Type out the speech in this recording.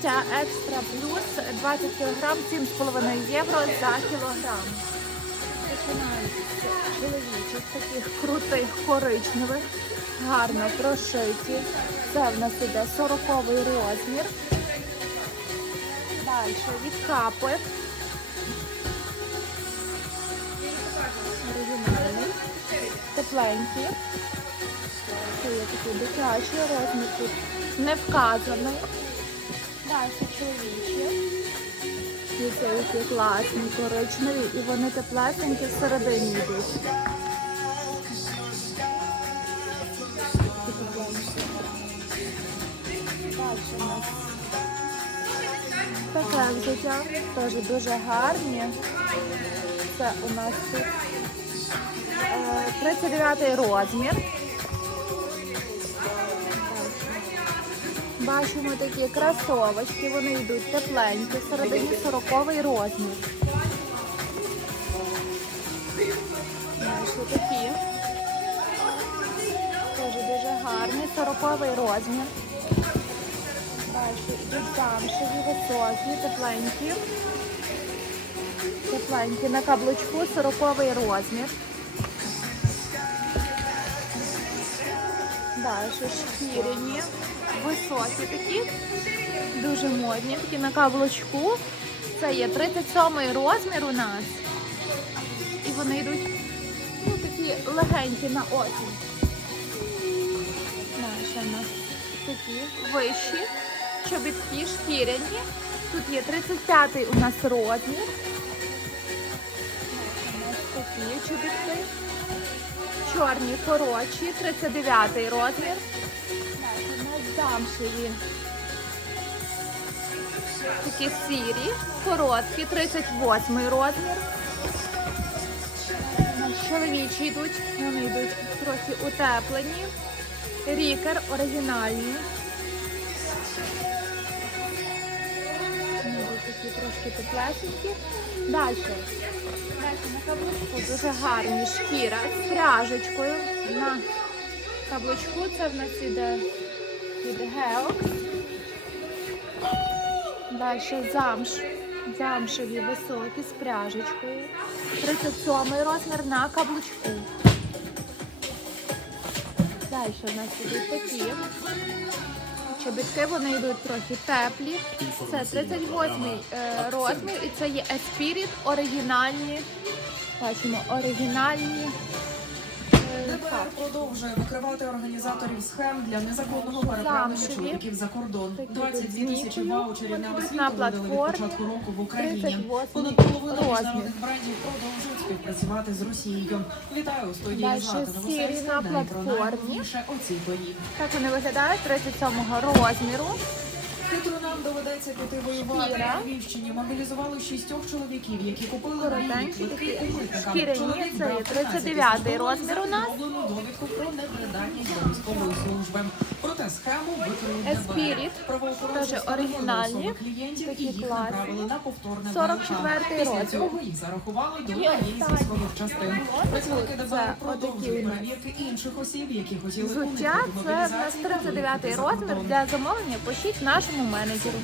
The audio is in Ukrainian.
взуття екстра плюс 20 кг 7,5 євро за кілограм. Починають з чоловічих таких крутих коричневих, гарно прошиті. Це в нас іде 40 розмір. Далі від капи. Тепленькі. Це є такий дитячий розмір тут не вказаний. Далі чоловічі. І які класні, коричневі, і вони теплесенькі всередині йдуть. Далі у нас таке взуття, теж дуже гарні. Це у нас тут е, 39 розмір. Бачимо такі кросовочки, вони йдуть тепленькі, всередині 40 розмір. Наші такі. Теж дуже гарні, 40 розмір. Далі йдуть замшеві, високі, тепленькі. Тепленькі на каблучку 40 розмір. Далі шкіряні, високі такі, дуже модні, такі на каблучку. Це є 37 розмір у нас. І вони йдуть ну, такі легенькі на осінь. Далі у нас такі вищі, чобітки шкіряні. Тут є 35 у нас розмір. Такі чобітки. Чорні, коротші, 39-й розмір. У нас замшеві. Такі сірі, короткі, 38 розмір. Чоловічі йдуть, вони йдуть трохи утеплені. Рікер оригінальні. Такі трошки теплесенькі. Далі. Далі на каблучку дуже гарні шкіра з пряжечкою. На каблучку це в нас іде Геокс. Далі замш. Замшеві високі з пряжечкою. 37 розмір на каблучку. Далі у нас ідуть такі. Чобітки вони йдуть трохи теплі. Це 38 е, розмір і це є Esprit оригінальні. Бачимо оригінальні. ДБР продовжує викривати організаторів схем для незаконного переправлення чоловіків за кордон. Такі 22 тисячі ваучерів на освіту видали від початку року в Україні. Понад половина міжнародних брендів продовжують співпрацювати з Росією. Вітаю у студії Злата Новосельська. на про найголовніше бої. Так вони виглядають 37 розміру. Хитро нам доведеться піти воювати. Шкіра. На Львівщині мобілізували шістьох чоловіків, які купили нові квитки у митника. Чоловік брав 39 15 розмір у нас. довідку про непридатність до військової служби. Схему Теж встановили оригінальні. Такі класні. на повторне 44 ВЛК. Після розмір. цього їх зарахували до І останній. Працівники Це отакі Взуття це в нас мобілізації та 39 виїхати за розмір. Для замовлення пишіть нашому менеджеру.